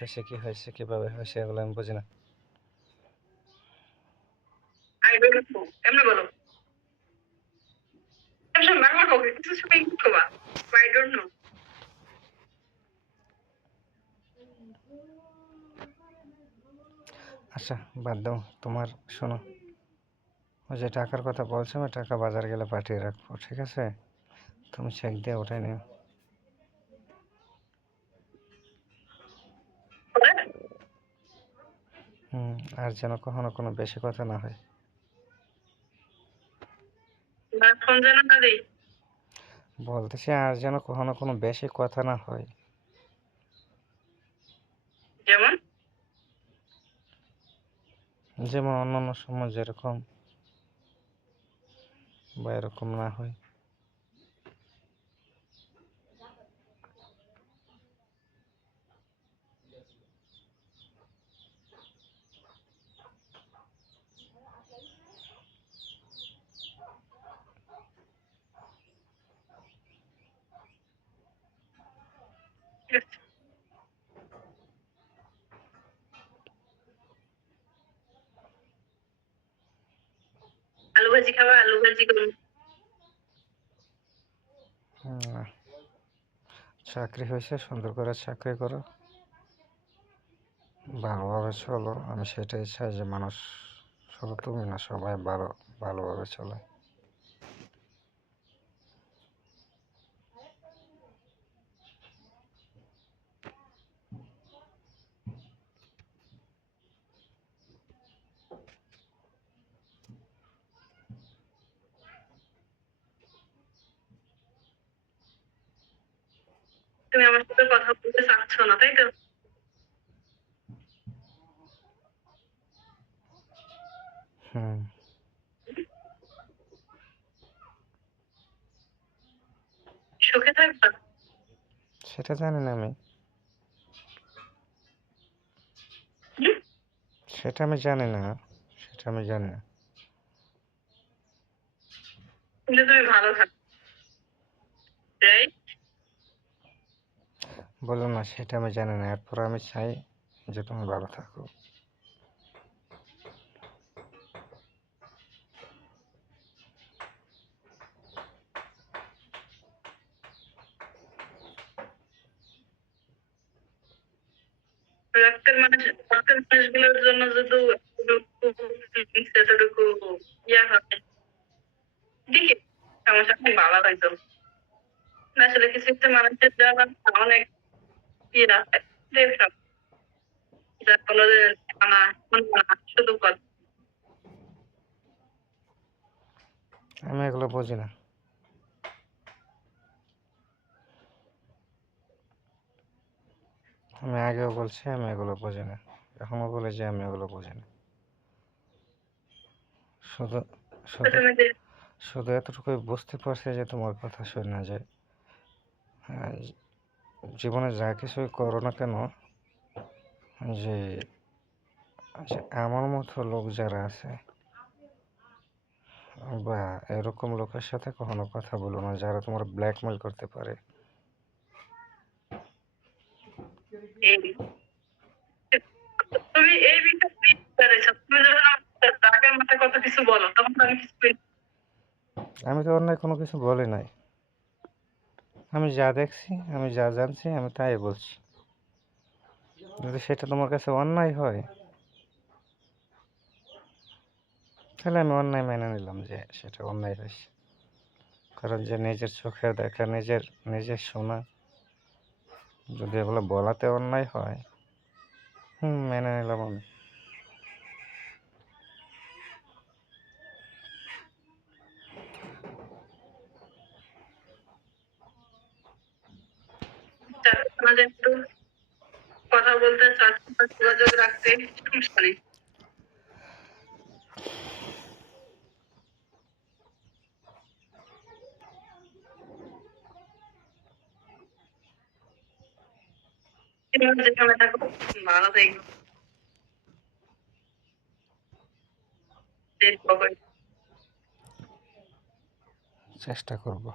হয়েছে, কি হয়েছে, কিভাবে হয়েছে, এগুলো আমি বুঝি না। I don't know. এমনি বলো। বাংলা কবে কিছু সময় ইংলিশ কবা। I don't know. আচ্ছা বাদ দাও, তোমার শোনো, ওই যে টাকার কথা বলছো, আমি টাকা বাজার গেলে পাঠিয়ে রাখবো, ঠিক আছে? তুমি চেক দিয়ে ওঠাই নিও। আর যেন কখনো কোনো বেশি কথা না হয়। ফোন যেন না দেই। বলতেছি আর যেন কখনো কোনো বেশি কথা না হয়। যেমন যেমন অন্যান্য সময় যেরকম, বা এরকম না হয়। ঠিক আছে। আলু ভাজি খাবা, আলু ভাজি করুন। না, চাকরি হয়েছে, সুন্দর করে চাকরি করো, ভালোভাবে চলো। আমি সেটাই চাই যে মানুষ, শুধু তুমি না, সবাই ভালোভাবে চলে। তুমি আমার সাথে কথা বলতে চাচ্ছ না, তাই তো? হুম, সুখে থাকবা। সেটা জানি না আমি, হুম? সেটা আমি জানি না, সেটা আমি জানি না। কিন্তু তুমি ভালো থাকো, রাইট? বললাম না, সেটা আমি জানি না, এরপর আমি চাই যে তুমি ভালো থাকো। রক্তের মানুষগুলোর জন্য যদি এতটুকু ইয়া হয়, দিকে সমস্যা খুব ভালো হয়তো। আসলে কিছু কিছু মানুষের জন্য অনেক ইয়ে আছে, দেবসব, যা কোনো না, শুধু কথা। আমি এগুলো বুঝি না। আমি আগেও বলছি আমি এগুলো বুঝি না, এখনও বলি যে আমি এগুলো বুঝি না। শুধু শুধু তুমি শুধু এতটুকুই বুঝতে পারছি যে তোমার কথা শুনে যে জীবনে যা কিছুই করো না কেন, যে যে আমার মতো লোক যারা আছে, বা এরকম লোকের সাথে কখনো কথা বলো না যারা তোমার ব্ল্যাকমেল করতে পারে। তুমি এই বিষয়ে তুমি যখন আগের মাথায় কত কিছু বলো, তখন আমি কিছু আমি তো অন্যায় কোনো কিছু বলি নাই, আমি যা দেখছি, আমি যা জানছি, আমি তাই বলছি। যদি সেটা তোমার কাছে অন্যায় হয়, তাহলে আমি অন্যায় মেনে নিলাম যে সেটা অন্যায় হয়েছে। কারণ যে নিজের চোখে দেখা, নিজের শোনা, যদি এগুলো বলাতে অন্যায় হয়, মেনে নিলাম আমি। মাঝে একটু কথা বলতে চাচ্ছি বা যোগাযোগ রাখতে সমস্যা নেই। যেখানে থাকো ভালো থাকবে। চেষ্টা করব।